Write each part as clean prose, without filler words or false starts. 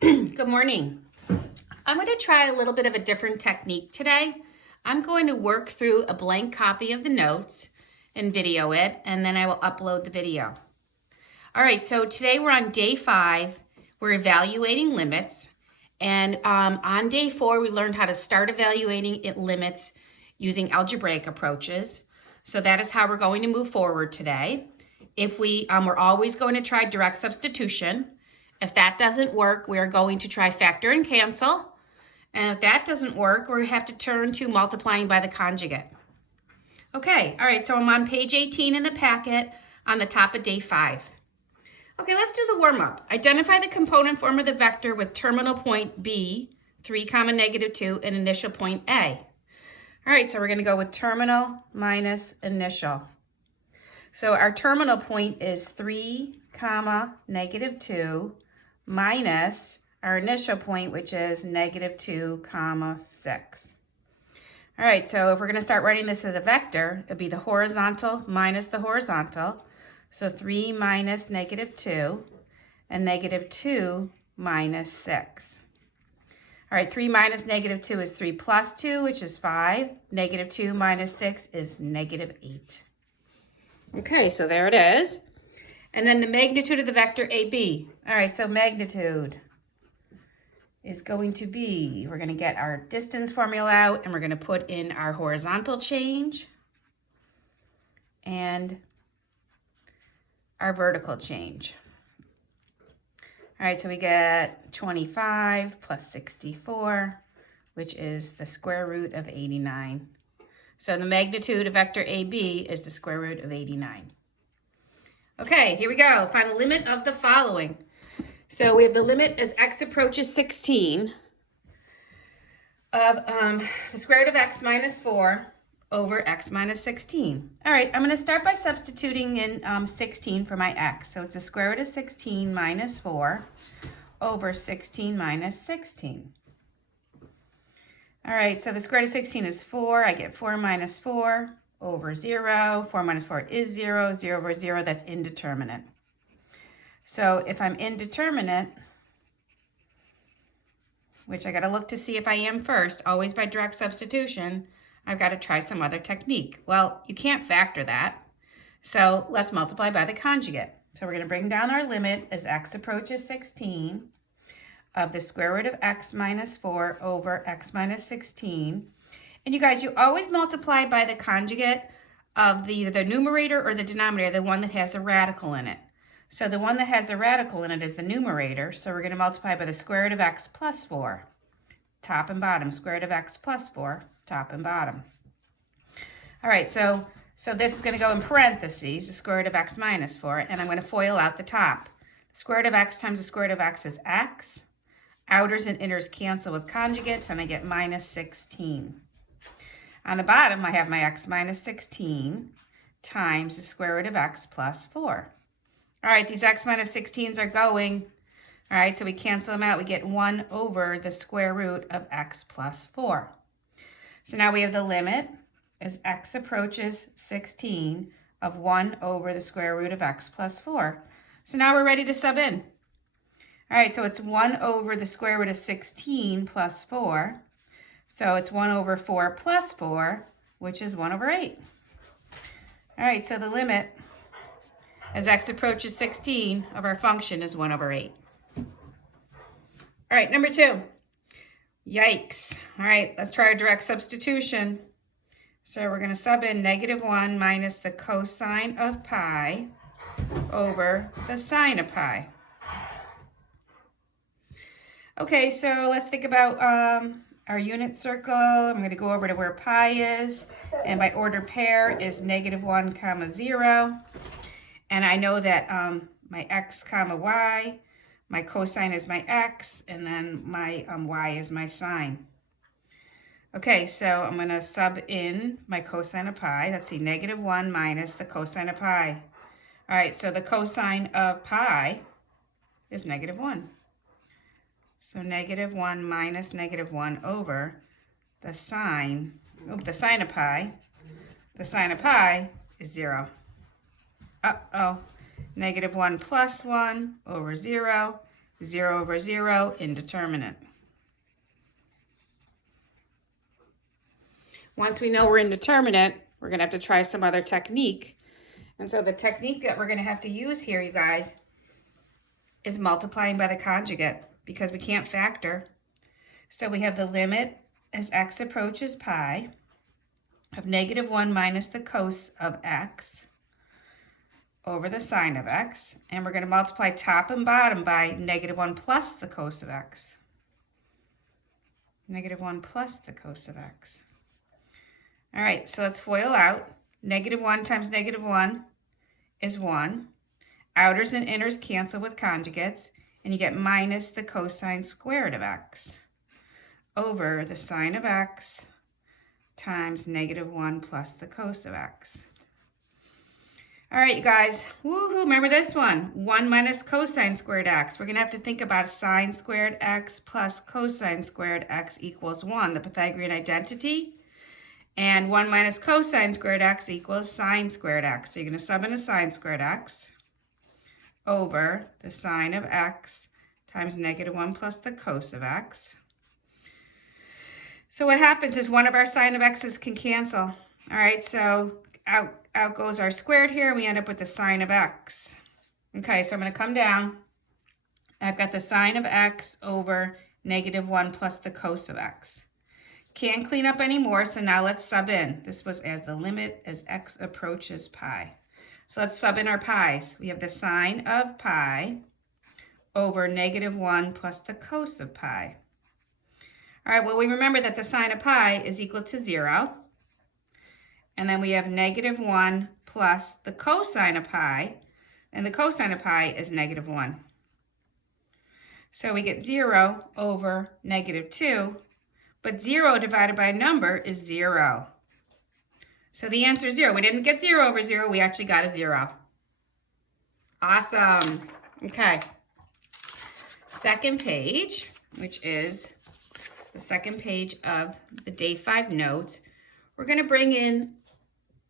Good morning. I'm going to try a little bit of a different technique today. I'm going to work through a blank copy of the notes and video it, and then I will upload the video. All right, so today we're on day 5. We're evaluating limits. And on day 4, we learned how to start evaluating limits using algebraic approaches. So that is how we're going to move forward today. We're always going to try direct substitution. If that doesn't work, we're going to try factor and cancel. And if that doesn't work, we have to turn to multiplying by the conjugate. Okay, all right, so I'm on page 18 in the packet on the top of day 5. Okay, let's do the warm-up. Identify the component form of the vector with terminal point B, 3, -2, and initial point A. All right, so we're going to go with terminal minus initial. So our terminal point is 3, -2 minus our initial point, which is -2, 6. All right, so if we're going to start writing this as a vector, it'd be the horizontal minus the horizontal. So 3 minus -2 and -2 minus 6. All right, 3 minus -2 is 3 plus 2, which is 5. -2 minus 6 is -8. Okay, so there it is. And then the magnitude of the vector AB. All right, so magnitude is going to be, we're going to get our distance formula out, and we're going to put in our horizontal change and our vertical change. All right, so we get 25 plus 64, which is the square root of 89. So the magnitude of vector AB is the square root of 89. Okay, here we go. Find the limit of the following. So we have the limit as x approaches 16 of the square root of x minus 4 over x minus 16. All right, I'm going to start by substituting in 16 for my x. So it's the square root of 16 minus 4 over 16 minus 16. All right, so the square root of 16 is 4. I get 4 minus 4 over 0. 4 minus 4 is 0. 0 over 0, that's indeterminate. So if I'm indeterminate, which I got to look to see if I am first, always by direct substitution, I've got to try some other technique. Well, you can't factor that. So let's multiply by the conjugate. So we're going to bring down our limit as x approaches 16 of the square root of x minus 4 over x minus 16. And you guys, you always multiply by the conjugate of the numerator or the denominator, the one that has the radical in it. So the one that has the radical in it is the numerator. So we're going to multiply by the square root of x plus 4, top and bottom. Square root of x plus 4, top and bottom. All right, so this is going to go in parentheses, the square root of x minus 4, and I'm going to FOIL out the top. The square root of x times the square root of x is x. Outers and inners cancel with conjugates, and I get minus 16. On the bottom, I have my x minus 16 times the square root of x plus 4. All right, these x minus 16s are going. All right, so we cancel them out. We get 1 over the square root of x plus 4. So now we have the limit as x approaches 16 of 1 over the square root of x plus 4. So now we're ready to sub in. All right, so it's 1 over the square root of 16 plus 4. So it's 1 over 4 plus 4, which is 1 over 8. All right, so the limit as x approaches 16 of our function is 1 over 8. All right, number 2. Yikes. All right, let's try our direct substitution. So we're going to sub in -1 minus the cosine of pi over the sine of pi. Okay, so let's think about our unit circle. I'm going to go over to where pi is, and my ordered pair is -1, 0. And I know that my x, y, my cosine is my x, and then my y is my sine. Okay, so I'm going to sub in my cosine of pi. Let's see, -1 minus the cosine of pi. All right, so the cosine of pi is -1. So -1 minus -1 over the sine of pi. The sine of pi is 0. Uh-oh. -1 plus 1 over 0. 0 over 0, indeterminate. Once we know we're indeterminate, we're going to have to try some other technique. And so the technique that we're going to have to use here, you guys, is multiplying by the conjugate because we can't factor. So we have the limit as x approaches pi of -1 minus the cos of x over the sine of x. And we're going to multiply top and bottom by -1 plus the cos of x. -1 plus the cos of x. All right, so let's FOIL out. -1 times -1 is 1. Outers and inners cancel with conjugates, and you get minus the cosine squared of x over the sine of x times -1 plus the cos of x. All right, you guys, woohoo, remember this one, 1 minus cosine squared x. We're going to have to think about sine squared x plus cosine squared x equals 1, the Pythagorean identity. And 1 minus cosine squared x equals sine squared x. So you're going to sub in a sine squared x over the sine of x times -1 plus the cos of x. So what happens is one of our sine of x's can cancel. All right, so out goes our squared here. We end up with the sine of x. Okay, so I'm going to come down. I've got the sine of x over -1 plus the cos of x. Can't clean up anymore, so now let's sub in. This was as the limit as x approaches pi. So let's sub in our pi's. We have the sine of pi over -1 plus the cos of pi. All right, well, we remember that the sine of pi is equal to 0. And then we have -1 plus the cosine of pi, and the cosine of pi is -1. So we get 0 over -2. But 0 divided by a number is 0. So the answer is 0. We didn't get 0 over 0. We actually got a 0. Awesome. Okay. Second page, which is the second page of the day 5 notes. We're going to bring in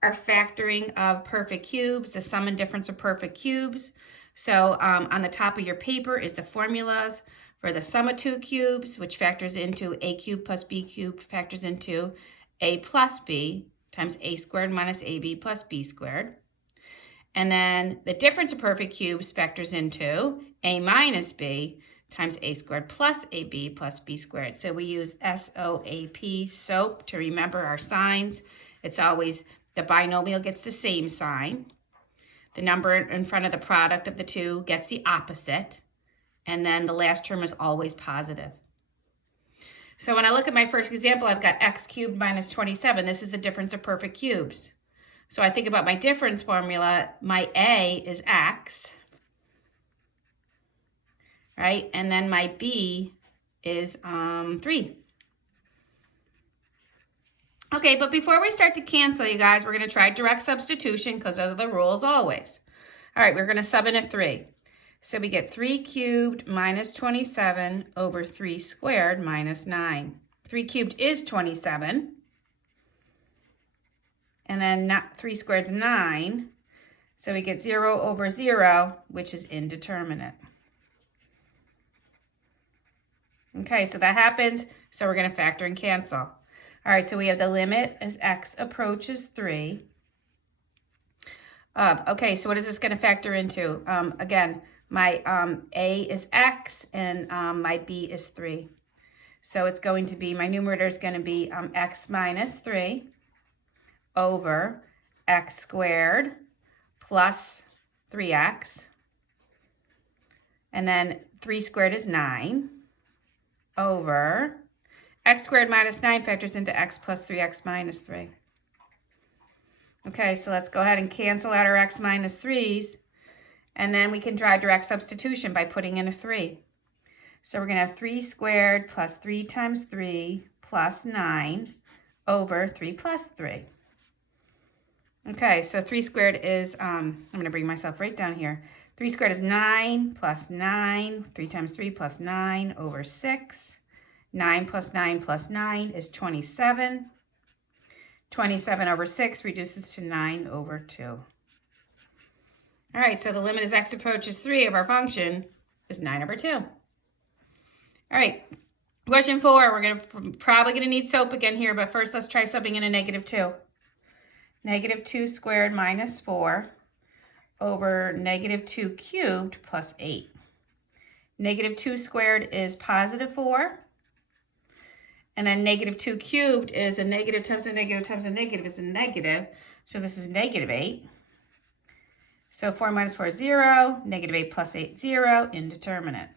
our factoring of perfect cubes, the sum and difference of perfect cubes. So on the top of your paper is the formulas for the sum of 2 cubes, which factors into a cubed plus b cubed, factors into a plus b times a squared minus ab plus b squared. And then the difference of perfect cubes factors into a minus b times a squared plus ab plus b squared. So we use SOAP, SOAP, to remember our signs. It's always the binomial gets the same sign. The number in front of the product of the two gets the opposite. And then the last term is always positive. So when I look at my first example, I've got x cubed minus 27. This is the difference of perfect cubes. So I think about my difference formula. My a is x, right? And then my b is 3. Okay, but before we start to cancel, you guys, we're going to try direct substitution because those are the rules always. All right, we're going to sub in a 3. So we get 3 cubed minus 27 over 3 squared minus 9. 3 cubed is 27. And then 3 squared is 9. So we get 0 over 0, which is indeterminate. Okay, so that happens. So we're going to factor and cancel. All right, so we have the limit as x approaches 3. Okay, so what is this going to factor into? Again, my a is x and my b is 3. So it's going to be, my numerator is going to be x minus 3 over x squared plus 3x. And then 3 squared is 9 over x squared minus 9 factors into x plus 3x minus 3. Okay, so let's go ahead and cancel out our x minus 3's. And then we can try direct substitution by putting in a 3. So we're going to have 3 squared plus 3 times 3 plus 9 over 3 plus 3. Okay, so 3 squared is, I'm going to bring myself right down here. 3 squared is 9 plus 9, 3 times 3 plus 9 over 6. 9 plus 9 plus 9 is 27. 27 over 6 reduces to 9 over 2. All right, so the limit as x approaches 3 of our function is 9 over 2. All right, question 4. We're probably going to need soap again here, but first let's try subbing in a -2. -2 squared minus 4 over -2 cubed plus 8. -2 squared is +4. And then -2 cubed is a negative times a negative times a negative is a negative. So this is -8. So 4 minus 4 is 0. -8 plus 8, 0. Indeterminate.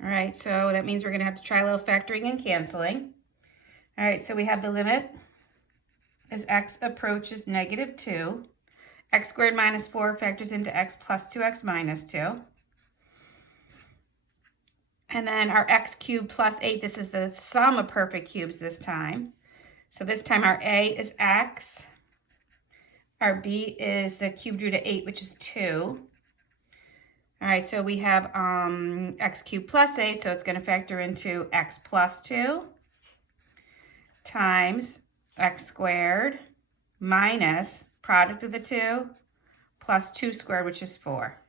All right, so that means we're going to have to try a little factoring and canceling. All right, so we have the limit as x approaches -2. X squared minus 4 factors into x plus 2x minus 2. And then our x cubed plus 8, this is the sum of perfect cubes this time. So this time our a is x. Our b is the cubed root of 8, which is 2. All right, so we have x cubed plus 8, so it's going to factor into x plus 2 times x squared minus product of the 2 plus 2 squared, which is 4.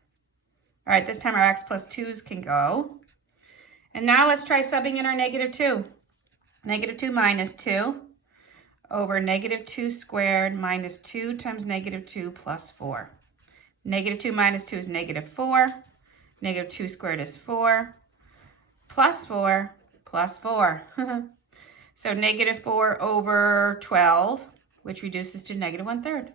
All right, this time our x plus 2's can go. And now let's try subbing in our -2. -2 minus 2 over -2 squared minus 2 times -2 plus 4. -2 minus 2 is -4. -2 squared is 4. Plus 4 plus 4. So -4 over 12, which reduces to -1/3.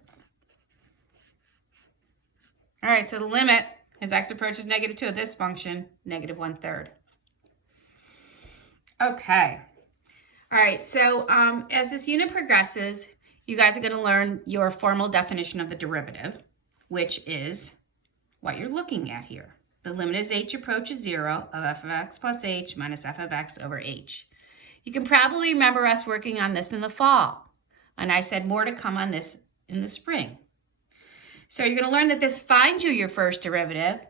All right, so the limit as x approaches -2 of this function, -1/3. Okay. All right, so as this unit progresses, you guys are going to learn your formal definition of the derivative, which is what you're looking at here. The limit as h approaches 0 of f of x plus h minus f of x over h. You can probably remember us working on this in the fall, and I said more to come on this in the spring. So you're going to learn that this finds you your first derivative,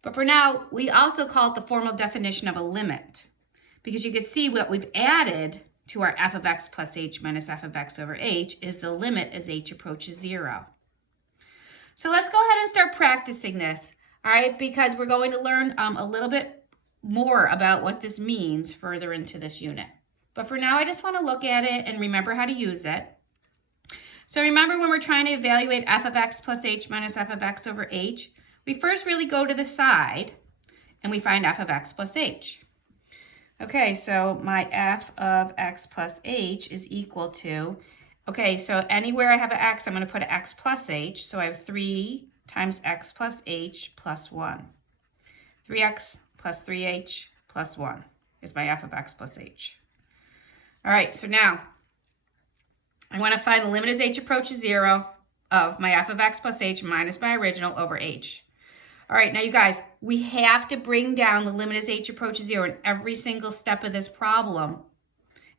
but for now, we also call it the formal definition of a limit, because you can see what we've added to our f of x plus h minus f of x over h is the limit as h approaches 0. So let's go ahead and start practicing this, all right, because we're going to learn a little bit more about what this means further into this unit. But for now, I just want to look at it and remember how to use it. So remember when we're trying to evaluate f of x plus h minus f of x over h, we first really go to the side and we find f of x plus h. Okay, so my f of x plus h is equal to, okay, so anywhere I have an x, I'm going to put an x plus h. So I have 3 times x plus h plus 1. 3x plus 3h plus 1 is my f of x plus h. All right, so now I want to find the limit as h approaches 0 of my f of x plus h minus my original over h. All right, now you guys, we have to bring down the limit as h approaches 0 in every single step of this problem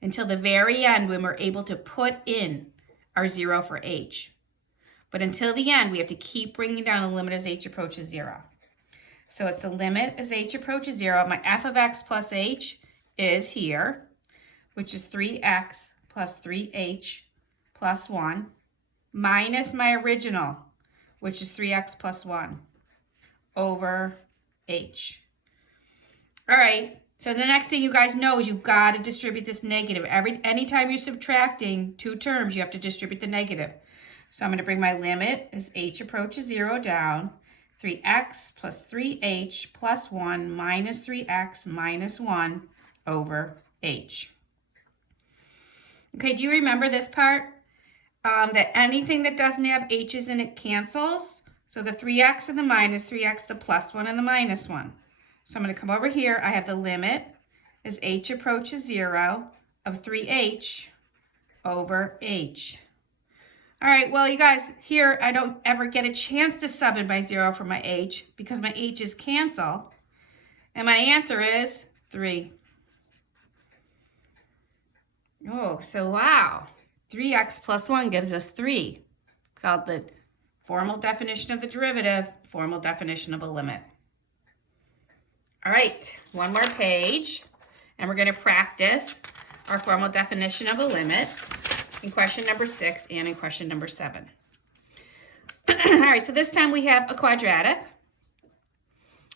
until the very end when we're able to put in our 0 for h. But until the end, we have to keep bringing down the limit as h approaches 0. So it's the limit as h approaches 0. My f of x plus h is here, which is 3x plus 3h plus 1, minus my original, which is 3x plus 1. Over h. All right, so the next thing you guys know is you've got to distribute this negative. Anytime you're subtracting two terms, you have to distribute the negative. So I'm going to bring my limit as h approaches 0 down. 3x plus 3h plus 1 minus 3x minus 1 over h. Okay, do you remember this part? That anything that doesn't have h's in it cancels. So the 3x and the minus 3x, the plus 1 and the minus 1. So I'm going to come over here. I have the limit as h approaches 0 of 3h over h. All right, well, you guys, here I don't ever get a chance to sub in my 0 for my h because my h's cancel. And my answer is 3. Oh, so wow. 3x plus 1 gives us 3. It's called the formal definition of the derivative, formal definition of a limit. All right, one more page, and we're going to practice our formal definition of a limit in question number 6 and in question number 7. All right, so this time we have a quadratic.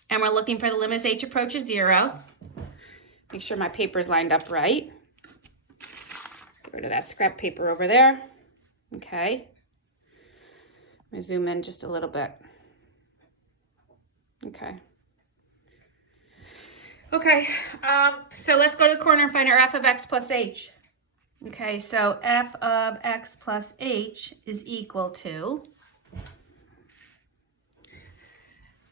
And we're looking for the limit as h approaches 0. Make sure my paper's lined up right. Get rid of that scrap paper over there. Okay. I'm going to zoom in just a little bit. Okay. Okay, so let's go to the corner and find our f of x plus h. Okay, so f of x plus h is equal to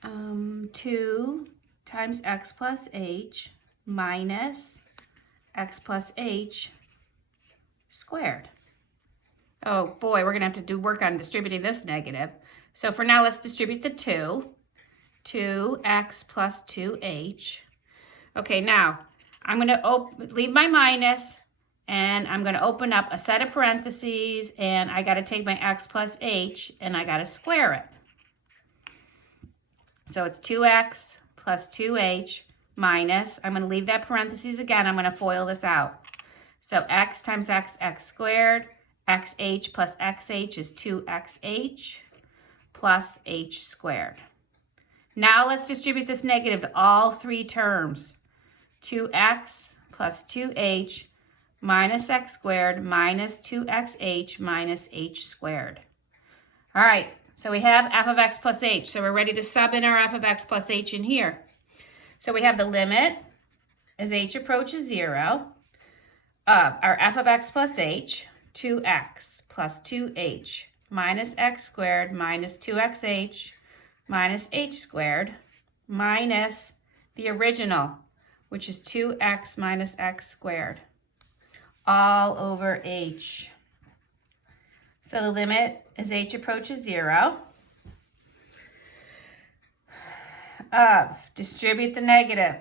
2 times x plus h minus x plus h squared. Oh boy, we're going to have to do work on distributing this negative. So for now, let's distribute the 2. 2x plus 2h. Okay, now I'm going to leave my minus, and I'm going to open up a set of parentheses, and I got to take my x plus h, and I got to square it. So it's 2x plus 2h minus, I'm going to leave that parentheses again, I'm going to FOIL this out. So x times x squared, xh plus xh is 2xh plus h squared. Now let's distribute this negative to all three terms. 2x plus 2h minus x squared minus 2xh minus h squared. All right, so we have f of x plus h. So we're ready to sub in our f of x plus h in here. So we have the limit as h approaches 0 of our f of x plus h, 2x plus 2h minus x squared minus 2xh minus h squared minus the original, which is 2x minus x squared, all over h. So the limit as h approaches 0 of, distribute the negative,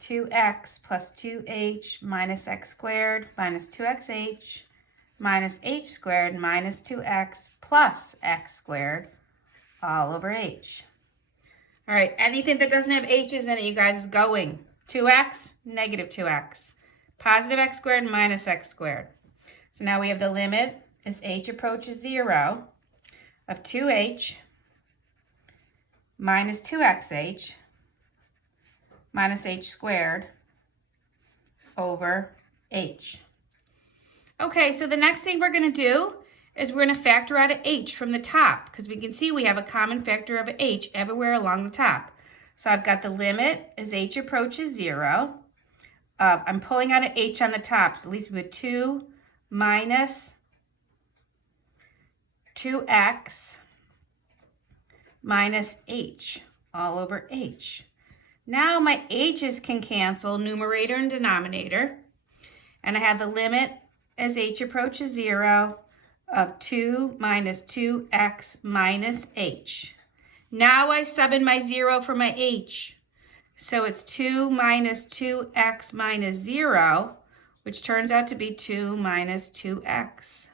2x plus 2h minus x squared minus 2xh minus h squared minus 2x plus x squared, all over h. All right, anything that doesn't have h's in it, you guys, is going. 2x, negative 2x. Positive x squared minus x squared. So now we have the limit as h approaches 0 of 2h minus 2xh minus h squared over h. Okay, so the next thing we're going to do is we're going to factor out a h from the top, because we can see we have a common factor of a h everywhere along the top. So I've got the limit as h approaches 0. I'm pulling out an h on the top, so at least with 2 minus 2x minus h, all over h. Now my h's can cancel, numerator and denominator, and I have the limit as h approaches 0 of 2 minus 2x minus h. Now I sub in my 0 for my h. So it's 2 minus 2x minus 0, which turns out to be 2 minus 2x.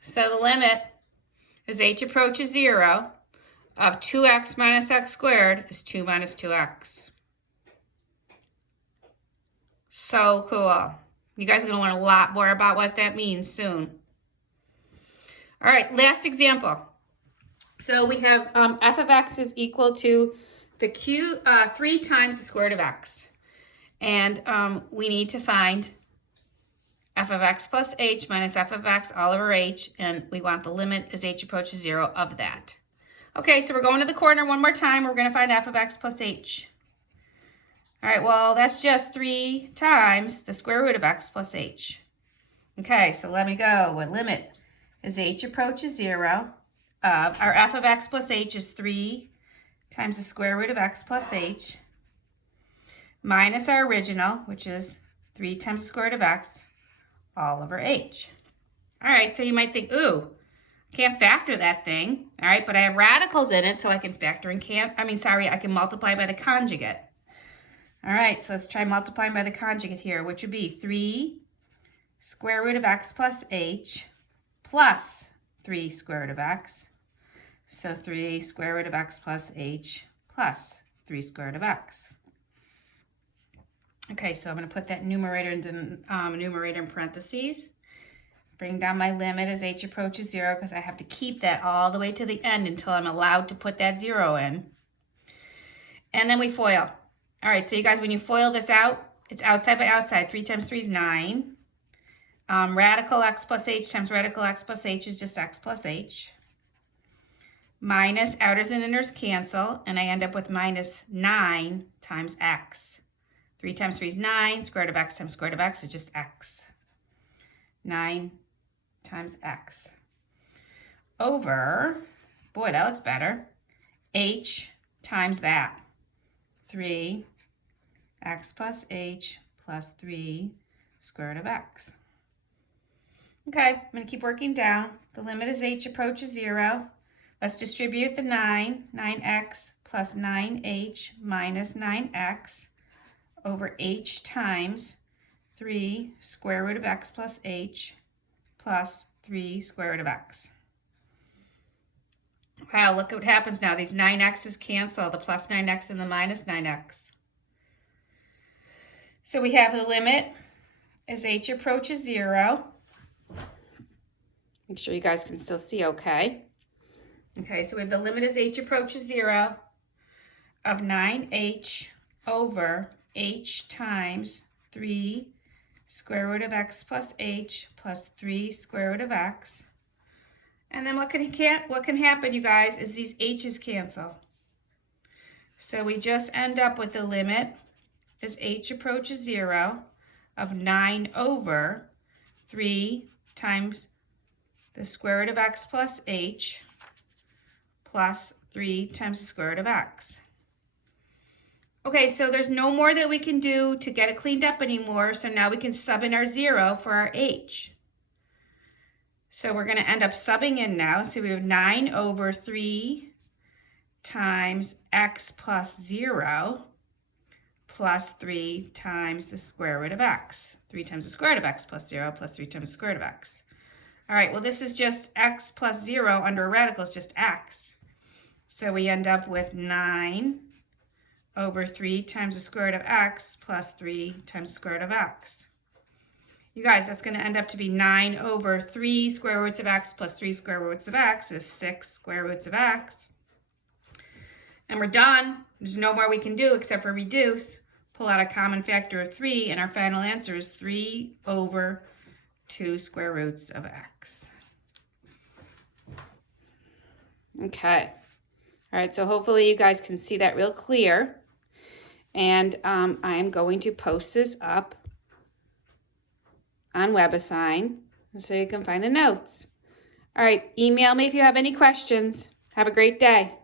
So the limit as h approaches 0 of 2x minus x squared is 2 minus 2x. So cool. You guys are going to learn a lot more about what that means soon. All right, last example. So we have f of x is equal to the 3 times the square root of x. And we need to find f of x plus h minus f of x all over h, and we want the limit as h approaches 0 of that. Okay, so we're going to the corner one more time. We're going to find f of x plus h. All right, well, that's just 3 times the square root of x plus h. Okay, so let me go. What limit as h approaches 0 of our f of x plus h is 3 times the square root of x plus h minus our original, which is 3 times the square root of x, all over h. All right, so you might think, ooh, can't factor that thing. All right, but I have radicals in it, so I can factor and I can multiply by the conjugate. All right, so let's try multiplying by the conjugate here, which would be 3 square root of x plus h plus 3 square root of x. So 3 square root of x plus h plus 3 square root of x. Okay, so I'm going to put that numerator in parentheses. Bring down my limit as h approaches 0, because I have to keep that all the way to the end until I'm allowed to put that 0 in. And then we FOIL. All right, so you guys, when you FOIL this out, it's outside by outside. 3 times 3 is 9. Radical x plus h times radical x plus h is just x plus h. Minus outers and inners cancel, and I end up with minus 9 times x. 3 times 3 is 9. Square root of x times square root of x is just x. 9 times x. Over, boy, that looks better, h times that. 3 x plus h plus 3 square root of x. Okay, I'm going to keep working down. The limit as h approaches 0. Let's distribute the 9x plus 9h minus 9x over h times 3 square root of x plus h plus 3 square root of x. Wow, look what happens now. These 9x's cancel, the plus 9x and the minus 9x. So we have the limit as h approaches 0. Make sure you guys can still see okay. Okay, so we have the limit as h approaches 0 of 9h over h times 3 square root of x plus h plus 3 square root of x. And then what can happen, you guys, is these h's cancel. So we just end up with the limit as h approaches 0 of 9 over 3 times the square root of x plus h plus 3 times the square root of x. Okay, so there's no more that we can do to get it cleaned up anymore, so now we can sub in our 0 for our h. So we're going to end up subbing in now. So we have 9 over 3 times x plus 0 plus 3 times the square root of x. 3 times the square root of x plus 0 plus 3 times the square root of x. All right, well, this is just x plus 0 under a radical is just x. So we end up with 9 over 3 times the square root of x plus 3 times the square root of x. You guys, that's going to end up to be 9 over 3 square roots of x plus 3 square roots of x is 6 square roots of x. And we're done. There's no more we can do except for reduce. Pull out a common factor of 3, and our final answer is 3 over 2 square roots of x. Okay. All right, so hopefully you guys can see that real clear. And I'm going to post this up on WebAssign so you can find the notes. All right, email me if you have any questions. Have a great day.